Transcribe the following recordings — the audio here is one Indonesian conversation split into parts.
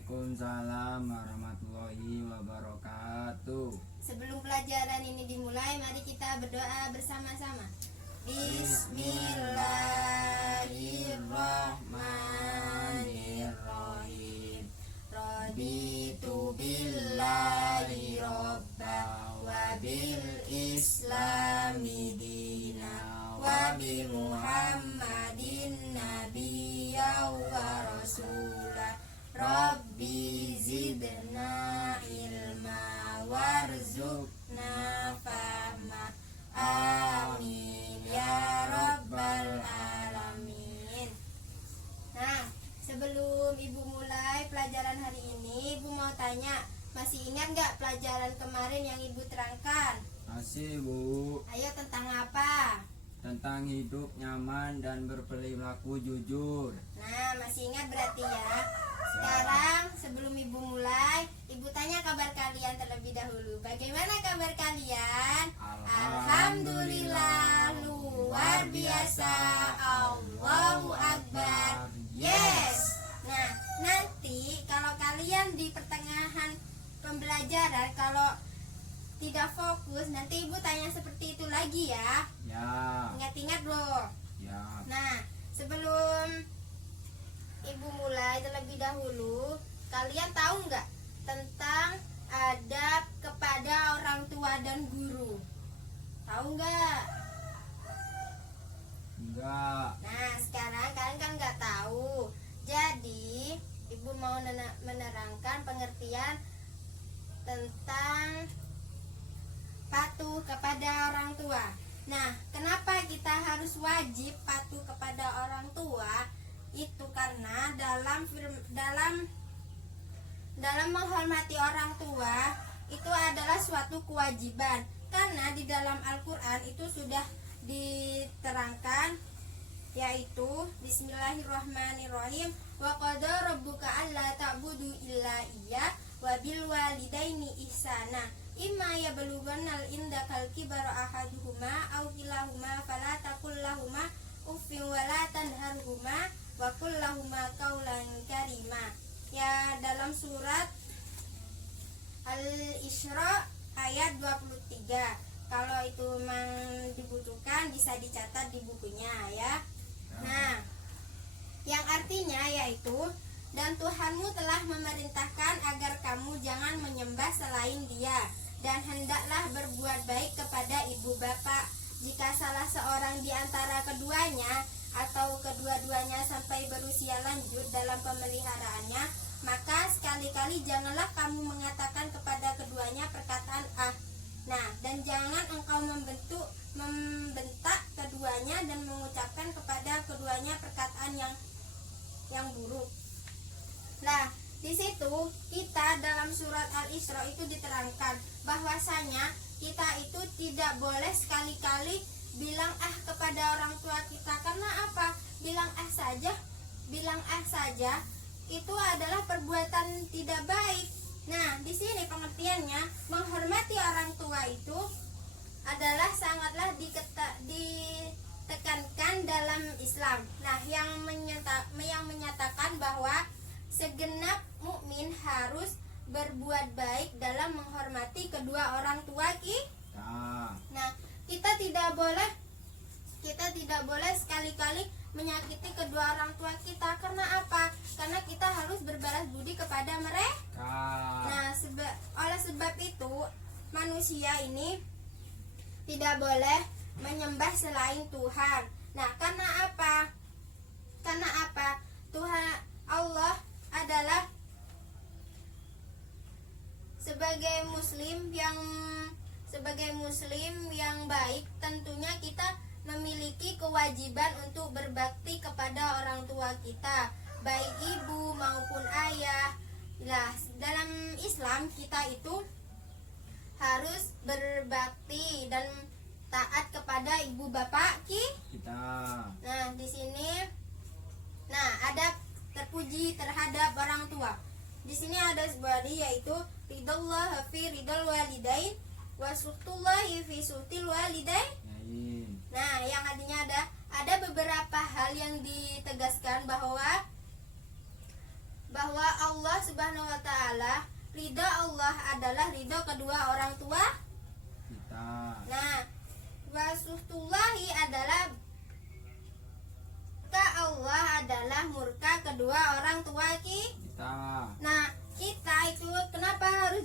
Waalaikumsalam warahmatullahi wabarakatuh. Sebelum pelajaran ini dimulai, mari kita berdoa bersama-sama. Bismillahirrahmanirrahim. Raditu billahi robba wa bil islami dina wa bi muhammadin nabiyya wa rasulah. Rabbi zidna ilma warzuqna fahma. Amin ya rabbal alamin. Nah, sebelum ibu mulai pelajaran hari ini, ibu mau tanya, masih ingat gak pelajaran kemarin yang ibu terangkan? Masih, Bu. Ayo, tentang apa? Tentang hidup nyaman dan berperilaku jujur. Nah, masih ingat berarti ya. Sekarang sebelum ibu mulai, ibu tanya kabar kalian terlebih dahulu. Bagaimana kabar kalian? Alhamdulillah, luar biasa. Allahu Akbar. Yes. Nah, nanti kalau kalian di pertengahan pembelajaran, kalau tidak fokus, nanti ibu tanya seperti itu lagi ya. Ya. Ingat-ingat loh. Ya. Nah, sebelum ibu mulai terlebih dahulu, kalian tahu nggak tentang adab kepada orang tua dan guru? Tahu nggak? Enggak. Nah, sekarang kalian kan nggak tahu. Jadi, ibu mau menerangkan pengertian tentang patuh kepada orang tua. Nah, kenapa kita harus wajib patuh kepada orang tua? Itu karena dalam menghormati orang tua itu adalah suatu kewajiban. Karena di dalam Al-Qur'an itu sudah diterangkan, yaitu Bismillahirrahmanirrahim, wa qada rabbuka alla ta'budu illa iyyah wa bil walidaini ihsana imma yablughannal indakal kibara ahaduhuma aw kilahuma fala taqul lahumā uffin wa la tanharhumā wa qul lahumā qawlan karima. Ya, dalam surat Al-Isra ayat 23. Kalau itu memang dibutuhkan bisa dicatat di bukunya ya. Nah, yang artinya yaitu, dan Tuhanmu telah memerintahkan agar kamu jangan menyembah selain Dia, dan hendaklah berbuat baik kepada ibu bapak. Jika salah seorang di antara keduanya atau kedua-duanya sampai berusia lanjut dalam pemeliharaannya, maka sekali-kali janganlah kamu mengatakan kepada keduanya perkataan ah. Nah, dan jangan engkau membentak keduanya dan mengucapkan kepada keduanya perkataan yang buruk. Nah, di situ kita dalam surat Al-Isra itu diterangkan bahwasanya kita itu tidak boleh sekali-kali bilang ah kepada orang tua kita. Karena apa? Bilang ah saja itu adalah perbuatan tidak baik. Nah, di sini pengertiannya, menghormati orang tua itu adalah sangatlah ditekankan dalam Islam. Nah, yang menyatakan bahwa segenap mukmin harus berbuat baik dalam menghormati kedua orang tua kita. Nah, kita tidak boleh sekali-kali menyakiti kedua orang tua kita. Karena apa? Karena kita harus berbalas budi kepada mereka. Nah, oleh sebab itu manusia ini tidak boleh menyembah selain Tuhan. Nah, karena apa? Tuhan Allah adalah sebagai muslim yang baik, tentunya kita memiliki kewajiban untuk berbakti kepada orang tua kita, baik ibu maupun ayah. Nah, dalam Islam kita itu harus berbakti dan taat kepada ibu bapak kita. Nah, di sini ada terpuji terhadap orang tua. Di sini ada sebuah hadis, yaitu ridallah fi ridal walidain wa suhtullahi fi suhtil walidain. Nah, yang artinya ada beberapa hal yang ditegaskan bahwa Allah Subhanahu wa taala, ridho Allah adalah ridho kedua orang tua kita. Nah, wasuhtullahi adalah murka Allah adalah murka kedua orang tua kita. Nah, kita itu kenapa harus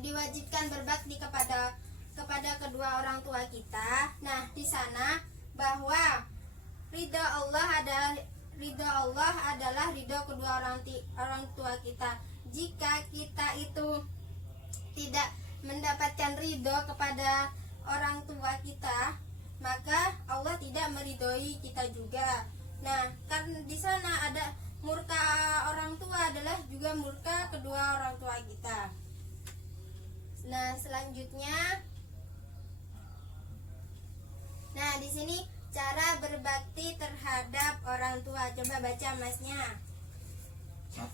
diwajibkan berbakti kepada kedua orang tua kita? Nah, di sana bahwa ridho Allah adalah ridho kedua orang tua kita. Jika kita itu tidak mendapatkan ridho kepada orang tua kita, maka Allah tidak meridhoi kita juga. Nah, kan di sana ada murka orang tua adalah juga murka kedua orang tua kita. Nah, selanjutnya, nah di sini cara berbakti terhadap orang tua. Coba baca Masnya. 1.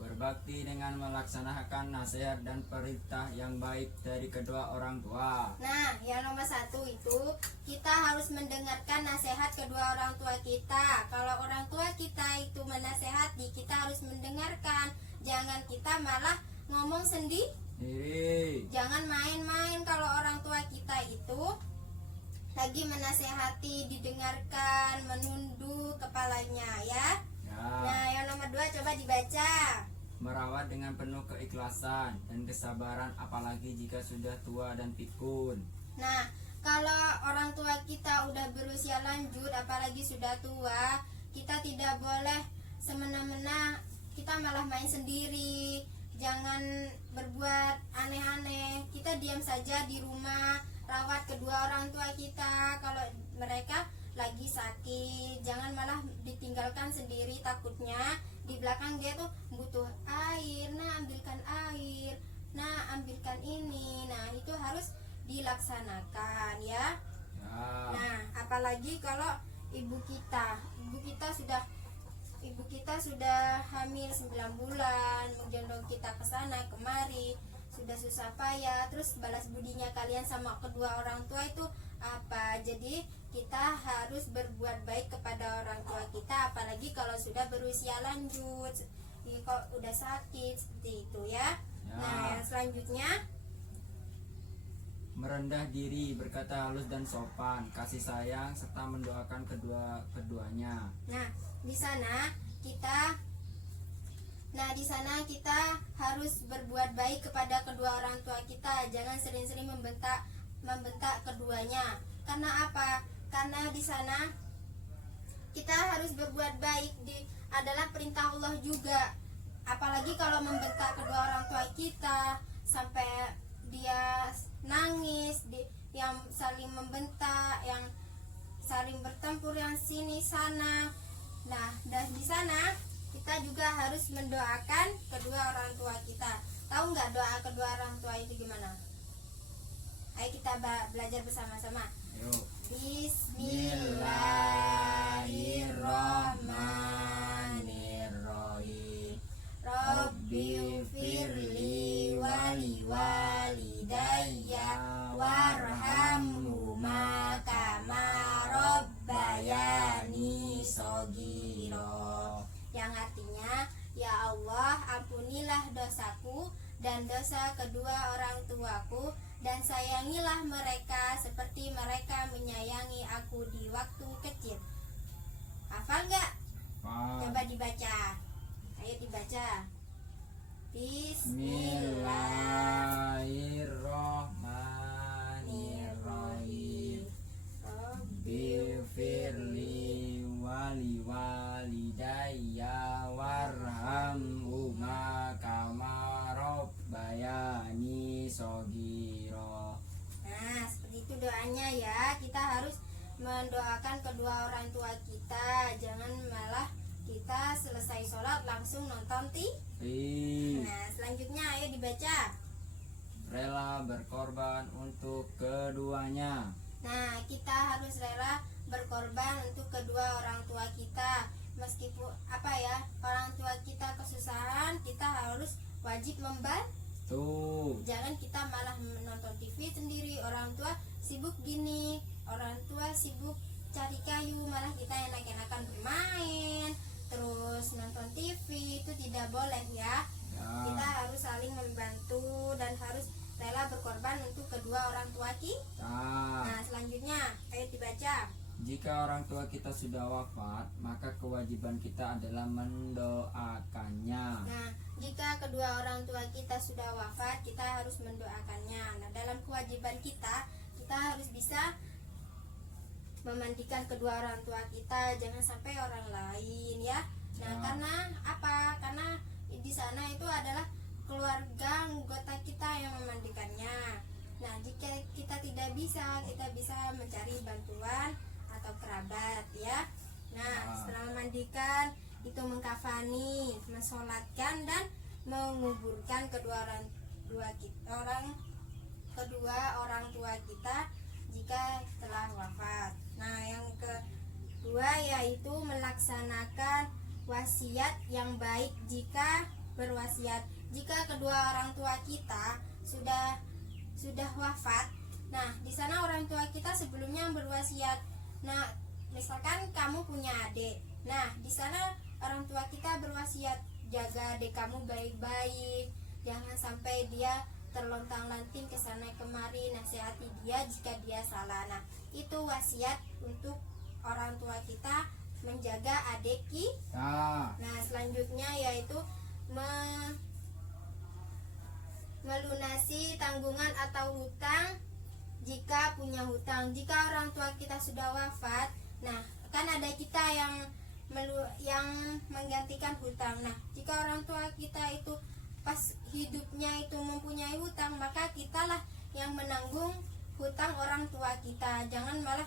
Berbakti dengan melaksanakan nasihat dan perintah yang baik dari kedua orang tua. Nah, yang nomor 1 itu kita harus mendengarkan nasihat kedua orang tua kita. Kalau orang tua kita itu menasehati, kita harus mendengarkan. Jangan kita malah ngomong sendiri. Jangan main-main kalau orang tua kita itu lagi menasehati, didengarkan, menunduk kepalanya ya. Nah, yang nomor 2 coba dibaca. Merawat dengan penuh keikhlasan dan kesabaran, apalagi jika sudah tua dan pikun. Nah, kalau orang tua kita udah berusia lanjut, apalagi sudah tua, kita tidak boleh semena-mena kita malah main sendiri. Jangan berbuat aneh-aneh. Kita diam saja di rumah, rawat kedua orang tua kita. Kalau mereka lagi sakit, jangan malah ditinggalkan sendiri. Takutnya di belakang dia tuh butuh air, nah ambilkan air, nah ambilkan ini. Nah, itu harus dilaksanakan ya. Nah, apalagi kalau ibu kita sudah hamil 9 bulan, menggendong kita ke sana kemari, sudah susah payah, terus balas budinya kalian sama kedua orang tua itu apa? Jadi kita harus berbuat baik kepada orang tua kita, apalagi kalau sudah berusia lanjut, kalau udah sakit seperti itu ya. Nah, yang selanjutnya, merendah diri, berkata halus dan sopan, kasih sayang serta mendoakan keduanya. Nah, di sana kita harus berbuat baik kepada kedua orang tua kita. Jangan sering-sering membentak keduanya. Karena apa? Karena di sana kita harus berbuat baik, adalah perintah Allah juga. Apalagi kalau membentak kedua orang tua kita sampai dia nangis, yang saling membentak, yang saling bertempur, yang sini sana. Nah, dan di sana kita juga harus mendoakan kedua orang tua kita. Tahu nggak doa kedua orang tua itu gimana? Ayo kita belajar bersama-sama. Bismillahirrahmanirrahim. Rabbighfirli wali walidayya warhamhuma kama rabbayani shaghira. Yang artinya, ya Allah, ampunilah dosaku dan dosa kedua orang tuaku, dan sayangilah mereka seperti mereka menyayangi aku di waktu kecil. Hafal nggak? Coba dibaca. Ayo dibaca. Bismillahirrahmanirrahim. Rabbighfirli wali walidayya warhamhuma kama rabbayani shaghira. Nah, seperti itu doanya ya. Kita harus mendoakan kedua orang tua kita. Jangan malah kita selesai sholat langsung nonton TV. Nah, selanjutnya ayo dibaca. Rela berkorban untuk keduanya. Nah, kita harus rela berkorban untuk kedua orang tua kita. Meskipun orang tua kita kesusahan, kita harus wajib membantu. Jangan kita malah menonton TV sendiri. Orang tua sibuk gini, orang tua sibuk cari kayu, malah kita enak-enakan bermain, terus nonton TV. Itu tidak tidak boleh ya. Ya. Kita harus saling membantu dan harus rela berkorban untuk kedua orang tua kita. Nah, selanjutnya ayo dibaca. Jika orang tua kita sudah wafat, maka kewajiban kita adalah mendoakannya. Nah, jika kedua orang tua kita sudah wafat, kita harus mendoakannya. Nah, dalam kewajiban kita harus bisa memandikan kedua orang tua kita, jangan sampai orang lain ya. Nah, karena apa? Karena di sana itu adalah keluarga anggota kita yang memandikannya. Nah, jika kita tidak bisa, kita bisa mencari bantuan atau kerabat ya. Nah, setelah memandikan itu mengkafani, mensolatkan dan menguburkan kedua orang tua kita jika telah wafat. Nah, yang kedua yaitu melaksanakan wasiat yang baik jika berwasiat. Jika kedua orang tua kita sudah wafat, nah di sana orang tua kita sebelumnya berwasiat. Nah, misalkan kamu punya adik, nah di sana orang tua kita berwasiat, jaga adik kamu baik-baik, jangan sampai dia terlontang-lanting ke sana kemari, nasihati dia jika dia salah. Nah, itu wasiat untuk orang tua kita menjaga adik kita. Nah, selanjutnya yaitu melunasi tanggungan atau hutang jika punya hutang. Jika orang tua kita sudah wafat, nah kan ada kita yang menggantikan hutang. Nah, jika orang tua kita itu pas hidupnya itu mempunyai hutang, maka kitalah yang menanggung hutang orang tua kita. Jangan malah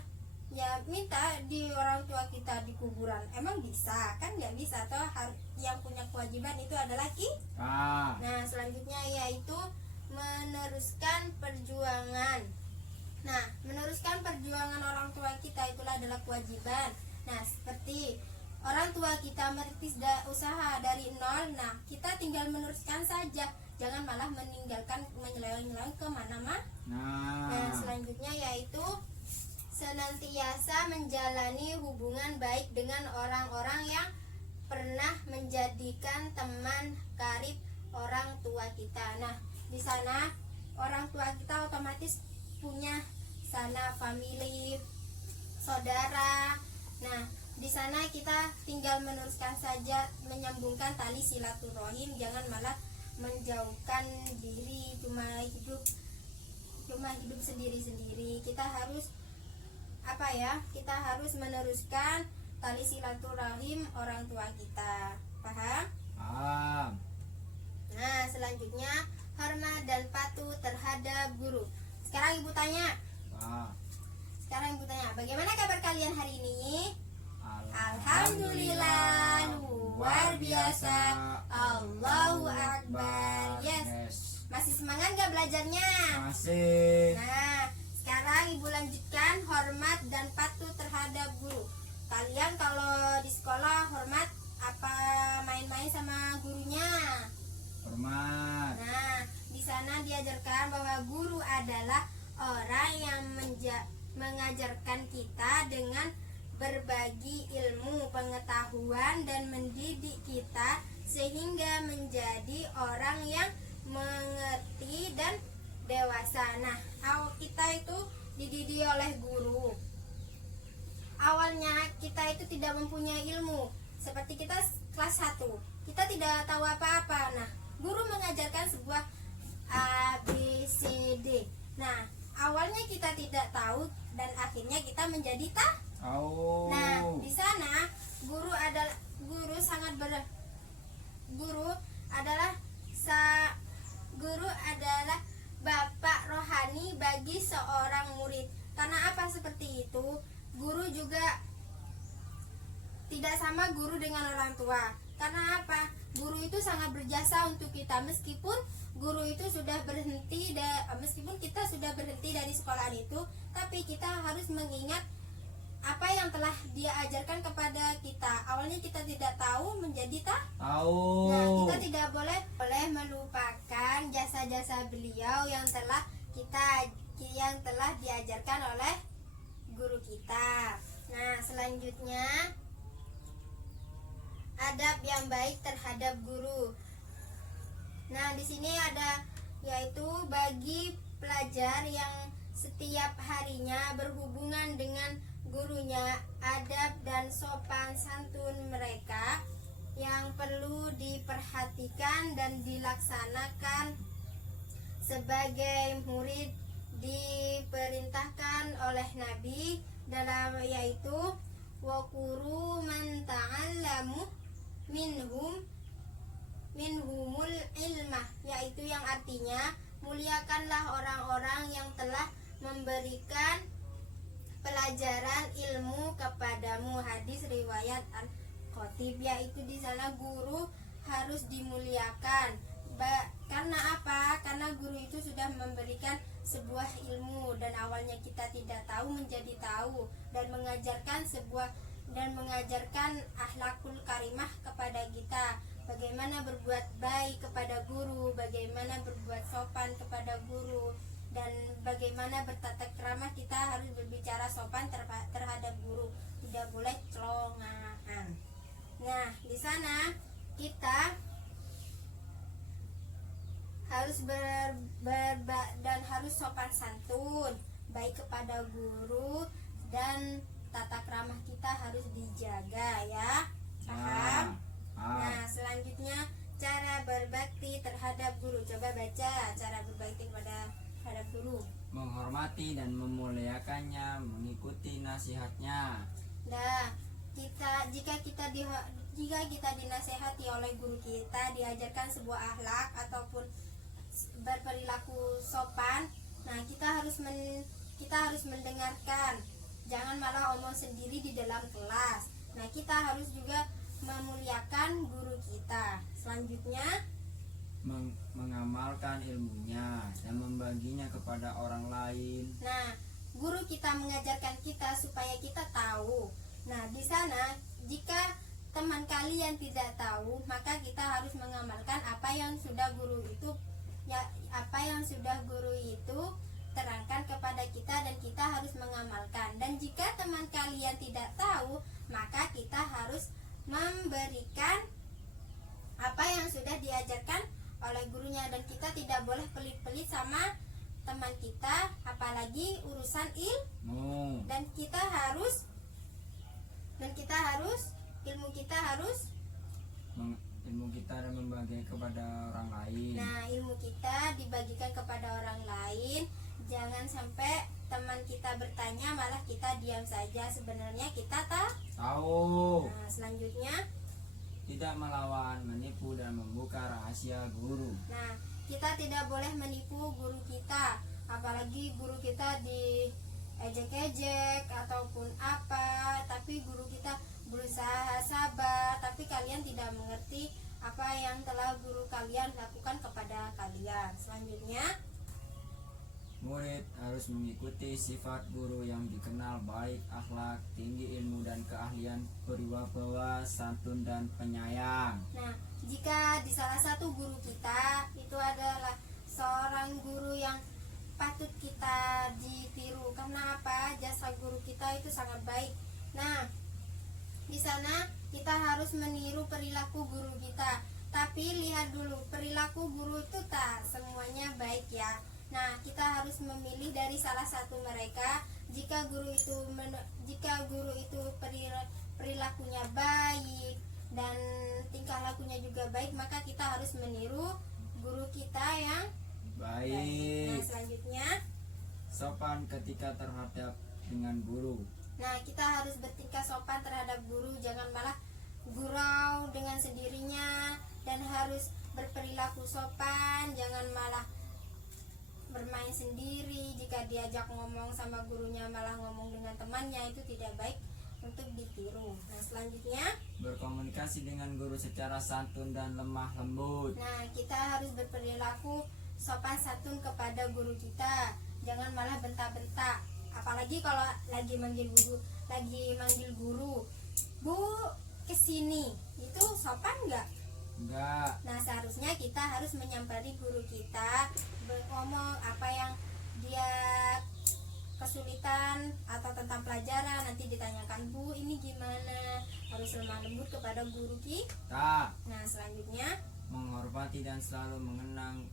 ya minta di orang tua kita di kuburan. Emang bisa? Kan nggak bisa. Toh yang punya kewajiban itu adalah kita. Nah, selanjutnya yaitu meneruskan perjuangan. Nah, meneruskan perjuangan orang tua kita itulah adalah kewajiban. Nah, seperti orang tua kita merintis usaha dari nol, nah kita tinggal meneruskan saja, jangan malah meninggalkan menyeleweng-nyeleweng kemana-mana. Nah, selanjutnya yaitu senantiasa menjalani hubungan baik dengan orang-orang yang pernah menjadikan teman karib orang tua kita. Nah, di sana orang tua kita otomatis punya sana family, saudara. Nah, di sana kita tinggal meneruskan saja, menyambungkan tali silaturahim, jangan malah menjauhkan diri, cuma hidup sendiri-sendiri. Kita harus kita harus meneruskan tali silaturahim orang tua kita. Paham? Nah, selanjutnya hormat dan patuh terhadap guru. Sekarang ibu tanya, bagaimana kabar kalian hari ini? Alhamdulillah, luar biasa. Allahu Akbar. Yes. Masih semangat gak belajarnya? Masih. Nah, sekarang ibu lanjutkan hormat dan patuh terhadap guru. Kalian kalau di sekolah hormat apa main-main sama gurunya? Hormat. Nah, di sana diajarkan bahwa guru adalah orang yang mengajarkan kita dengan berbagi ilmu, pengetahuan dan mendidik kita sehingga menjadi orang yang mengerti dan dewasa. Nah, kita itu dididik oleh guru. Awalnya kita itu tidak mempunyai ilmu. Seperti kita kelas 1, kita tidak tahu apa-apa. Nah, guru mengajarkan sebuah A, B, C, D. Nah, awalnya kita tidak tahu dan akhirnya kita menjadi tahu. Nah, di sana guru adalah bapak rohani bagi seorang murid. Karena apa seperti itu? Guru juga tidak sama guru dengan orang tua. Karena apa? Guru itu sangat berjasa untuk kita, meskipun kita sudah berhenti dari sekolah itu, tapi kita harus mengingat apa yang telah dia ajarkan kepada kita. Awalnya kita tidak tahu, menjadi tahu. Nah, kita tidak boleh melupakan jasa-jasa beliau yang telah diajarkan oleh guru kita. Nah, selanjutnya adab yang baik terhadap guru. Nah, di sini ada yaitu bagi pelajar yang setiap harinya berhubungan dengan gurunya, adab dan sopan santun mereka yang perlu diperhatikan dan dilaksanakan. Sebagai murid diperintahkan oleh Nabi dalam yaitu waquru man ta'allamu minhumul ilmah, yaitu yang artinya muliakanlah orang-orang yang telah memberikan pelajaran ilmu kepadamu. Hadis riwayat Al-Khatib, yaitu di sana guru harus dimuliakan. Karena apa? Karena guru itu sudah memberikan sebuah ilmu dan awalnya kita tidak tahu menjadi tahu dan mengajarkan akhlakul karimah kepada kita. Bagaimana berbuat baik kepada guru, bagaimana berbuat sopan kepada guru, dan bagaimana bertata krama. Kita harus berbicara sopan terhadap guru, tidak boleh celongaan. Nah, di sana kita harus dan harus sopan santun, baik kepada guru, dan tata krama kita harus dijaga ya. Paham? Nah, selanjutnya cara berbakti terhadap guru. Coba baca cara berbakti terhadap guru. Menghormati dan memuliakannya, mengikuti nasihatnya. Nah, jika kita dinasehati oleh guru kita, diajarkan sebuah akhlak ataupun berperilaku sopan, nah kita harus mendengarkan, jangan malah omong sendiri di dalam kelas. Nah, kita harus juga memuliakan guru kita. Selanjutnya mengamalkan ilmunya dan membaginya kepada orang lain. Nah, guru kita mengajarkan kita supaya kita tahu. Nah, di sana jika teman kalian tidak tahu, maka kita harus mengamalkan apa yang sudah guru itu terangkan kepada kita, dan kita harus mengamalkan. Dan jika teman kalian tidak tahu, maka kita harus memberikan apa yang sudah diajarkan oleh gurunya, dan kita tidak boleh pelit-pelit sama teman kita, apalagi urusan ilmu. Dan kita harus ilmu kita dan membagikan kepada orang lain. Nah, ilmu kita dibagikan kepada orang lain. Jangan sampai teman kita bertanya malah kita diam saja, sebenarnya kita tahu. Nah, selanjutnya tidak melawan, menipu dan membuka rahasia guru. Nah, kita tidak boleh menipu guru kita, apalagi guru kita diejek-ejek ataupun apa, tapi guru kita berusaha sabar, tapi kalian tidak mengerti apa yang telah guru kalian lakukan kepada kalian. Selanjutnya, murid harus mengikuti sifat guru yang dikenal baik akhlak, tinggi ilmu dan keahlian, berwibawa, santun dan penyayang. Nah, jika di salah satu guru kita itu adalah seorang guru yang patut kita ditiru, karena apa? Jasa guru kita itu sangat baik. Nah, di sana kita harus meniru perilaku guru kita. Tapi lihat dulu, perilaku guru itu tak semuanya baik ya. Nah, kita harus memilih dari salah satu mereka. Jika guru itu perilakunya baik dan tingkah lakunya juga baik, maka kita harus meniru guru kita yang baik. Nah, selanjutnya sopan ketika terhadap dengan guru. Nah, kita harus bertingkah sopan terhadap guru, jangan malah gurau dengan sendirinya, dan harus berperilaku sopan, jangan malah bermain sendiri. Jika diajak ngomong sama gurunya malah ngomong dengan temannya, itu tidak baik untuk ditiru. Nah, selanjutnya berkomunikasi dengan guru secara santun dan lemah lembut. Nah, kita harus berperilaku sopan santun kepada guru kita, jangan malah bentak-bentak. Apalagi kalau lagi manggil guru, Bu, kesini, itu sopan nggak? Enggak. Nah, seharusnya kita harus menyampaikan guru kita, ngomong apa yang dia kesulitan atau tentang pelajaran, nanti ditanyakan, Bu, ini gimana, harus lemah lembut kepada guru kita, Nah, selanjutnya, menghormati dan selalu mengenang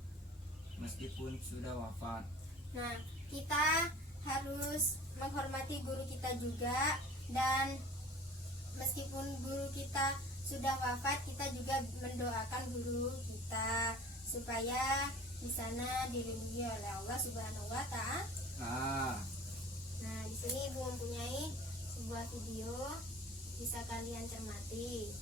meskipun sudah wafat. nah, kita harus menghormati guru kita juga, dan meskipun guru kita sudah wafat, kita juga mendoakan guru kita supaya di sana dilindungi oleh Allah Subhanahu wa Ta'ala. Ah, Nah, di sini Ibu mempunyai sebuah video, bisa kalian cermati.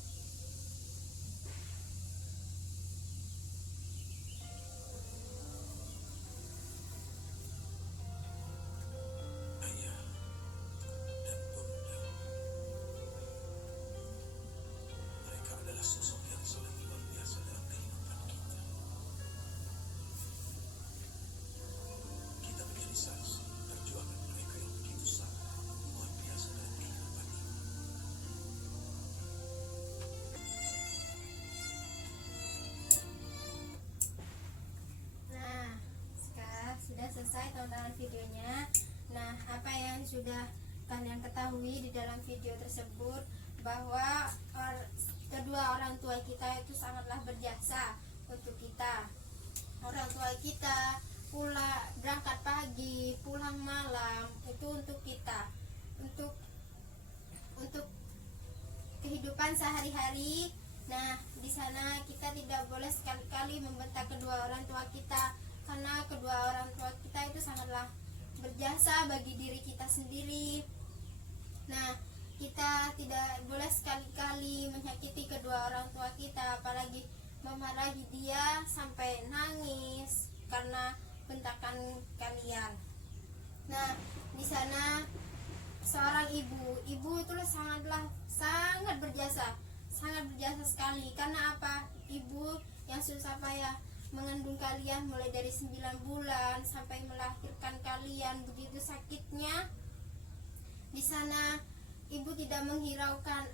Ayah dan bunda, mereka adalah sosok yang sangat luar biasa dalam kehidupan kita. Kita menjadi saksi perjuangan mereka yang begitu sangat luar biasa dalam kehidupan ini. Nah, sekarang sudah selesai tontonan videonya. Nah, apa yang sudah kalian ketahui di dalam video tersebut, bahwa kedua orang tua kita itu sangatlah berjasa untuk kita. Orang tua kita pula berangkat pagi, pulang malam, itu untuk kita, untuk kehidupan sehari-hari. Nah, di sana kita tidak boleh sekali-kali membentak kedua orang tua kita, karena kedua orang tua kita itu sangatlah berjasa bagi diri kita sendiri. Nah, kita tidak boleh sekali-kali menyakiti kedua orang tua kita, apalagi memarahi dia sampai nangis karena bentakan kalian. Nah, di sana seorang ibu itulah sangat berjasa sekali. Karena apa? Ibu yang susah payah mengandung kalian mulai dari 9 bulan sampai melahirkan kalian, begitu sakitnya. Di sana ibu tidak menghiraukan.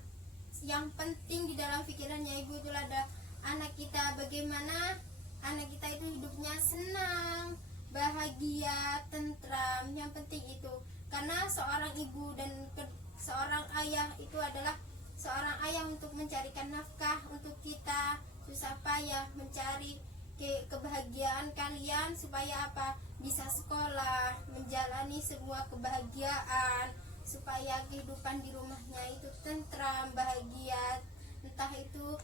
Yang penting di dalam pikirannya ibu itu ada anak kita, bagaimana anak kita itu hidupnya senang, bahagia, tentram. Yang penting itu, karena seorang ibu dan seorang ayah itu adalah seorang ayah untuk mencarikan nafkah untuk kita, susah payah mencari kebahagiaan kalian supaya apa? Bisa sekolah, menjalani semua kebahagiaan, supaya kehidupan di rumahnya itu tentram, bahagia. Entah itu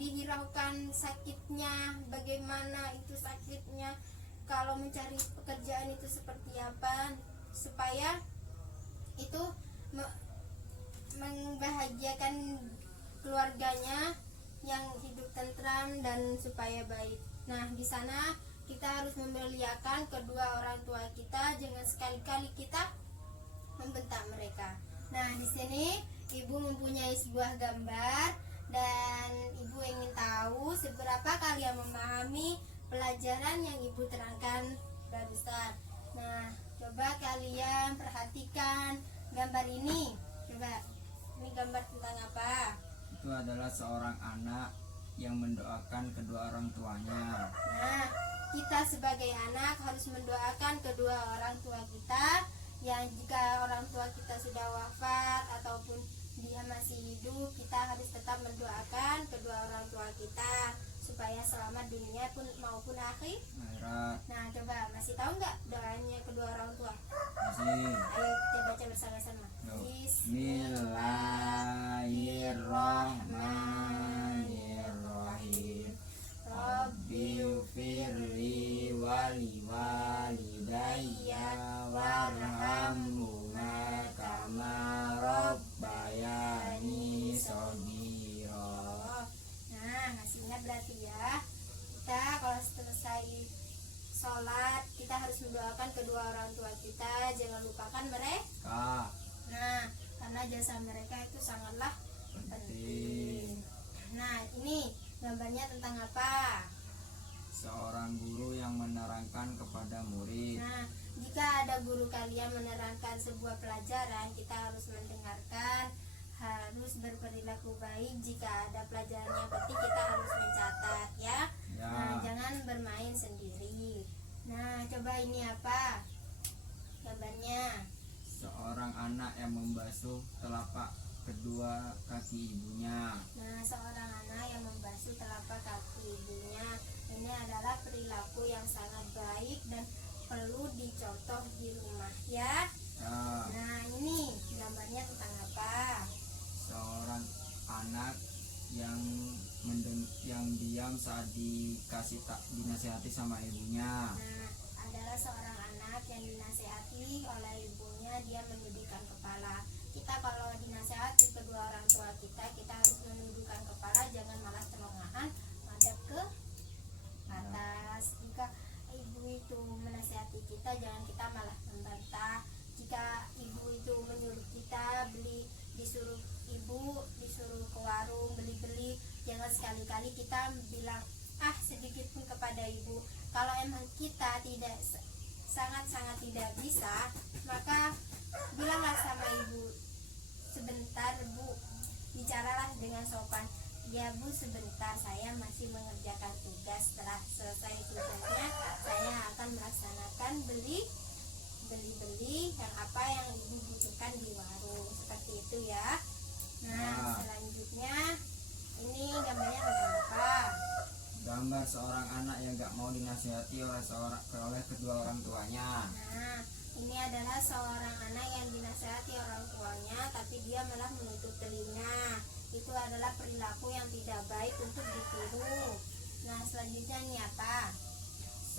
dihiraukan sakitnya, bagaimana itu sakitnya, kalau mencari pekerjaan itu seperti apa, supaya itu membahagiakan keluarganya yang hidup tentram dan supaya baik. Nah, di sana kita harus memuliakan kedua orang tua kita, jangan sekali-kali kita membentak mereka. Nah, di sini ibu mempunyai sebuah gambar, dan ibu ingin tahu seberapa kalian memahami pelajaran yang ibu terangkan barusan. Nah, coba kalian perhatikan gambar ini. Coba, ini gambar tentang apa? itu adalah seorang anak yang mendoakan kedua orang tuanya. Nah, kita sebagai anak harus mendoakan kedua orang tua kita, yang jika orang tua kita sudah wafat ataupun dia masih hidup, kita harus tetap mendoakan kedua orang tua kita supaya selamat dunia pun maupun akhirat. Nah, coba masih tahu nggak doanya kedua orang tua? Masih. Ayo kita baca bersama-sama. Bismillahirrahmanirrahim. Rabbighfirli wali walidayya warhamhuma kama rabbayani shaghira. Nah, masih ingat berarti ya. Kita kalau selesai sholat, kita harus mendoakan kedua orang tua kita, jangan lupakan mereka. Nah, karena jasa mereka itu sangatlah penting. Nah, ini gambarnya tentang apa? Seorang guru yang menerangkan kepada murid. Nah, jika ada guru kalian menerangkan sebuah pelajaran, kita harus mendengarkan, harus berperilaku baik. Jika ada pelajaran yang penting, kita harus mencatat ya. Nah, jangan bermain sendiri. Nah, coba ini apa gambarnya? Seorang anak yang membasuh telapak kedua kaki ibunya. Nah, seorang anak yang membasuh telapak kaki ibunya ini adalah perilaku yang sangat baik dan perlu dicontoh di rumah ya. Ya, Nah, ini gambarnya tentang apa? seorang anak yang yang diam saat dinasihati sama ibunya. Nah, adalah seorang anak yang dinasehati oleh ibunya, dia menundukkan kepala. Kita kalau dinasehati kedua orang tua kita, kita harus menundukkan kepala, jangan malah celongahan madep ke atas. Jika ibu itu menasehati kita, jangan kita malah membantah. Jika ibu itu menyuruh kita disuruh ke warung beli-beli, jangan sekali-kali kita bilang sedikit pun kepada ibu. Kalau emang kita tidak sangat-sangat tidak bisa, maka bilanglah sama ibu, sebentar bu, bicaralah dengan sopan. Ya bu, sebentar, saya masih mengerjakan tugas. Setelah selesai tugasnya, saya akan melaksanakan beli yang apa yang ibu butuhkan di warung, seperti itu ya. Nah, selanjutnya ini gambarnya tentang apa? Gambar seorang anak yang gak mau dinasihati oleh kedua orang tuanya. Nah, ini adalah seorang anak yang dinasihati orang tuanya, tapi dia malah menutup telinga. Itu adalah perilaku yang tidak baik untuk ditiru. Nah, selanjutnya ini apa?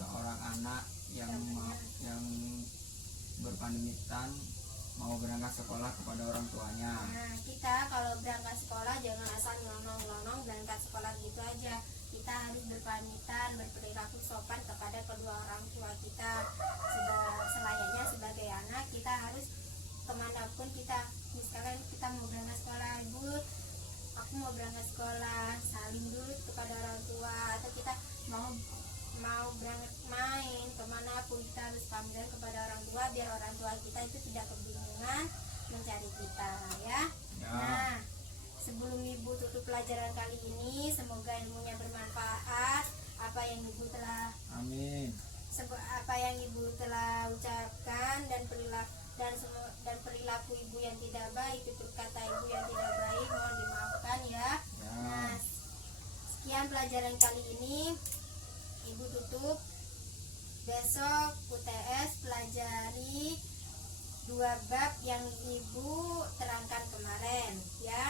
Seorang anak yang berpamitan mau berangkat sekolah kepada orang tuanya. Nah, kita kalau berangkat sekolah jangan asal ngelonong-ngelonong berangkat sekolah gitu aja. Kita harus berpamitan, berperilaku sopan kepada kedua orang tua kita. Selayaknya sebagai anak, kita harus kemanapun kita, misalkan kita mau berangkat sekolah, ibu, aku mau berangkat sekolah, salim dulu kepada orang tua. Atau kita mau berangkat main kemanapun, kita harus pamitan kepada orang tua biar orang tua kita itu tidak kebingungan mencari kita ya. Nah, sebelum ibu tutup pelajaran kali ini, semoga ilmunya bermanfaat. Apa yang ibu telah ucapkan dan perilaku ibu yang tidak baik, tutur kata ibu yang tidak baik, mohon dimaafkan ya. Nah, sekian pelajaran kali ini. Ibu tutup. Besok UTS pelajari 2 bab yang ibu terangkan kemarin ya.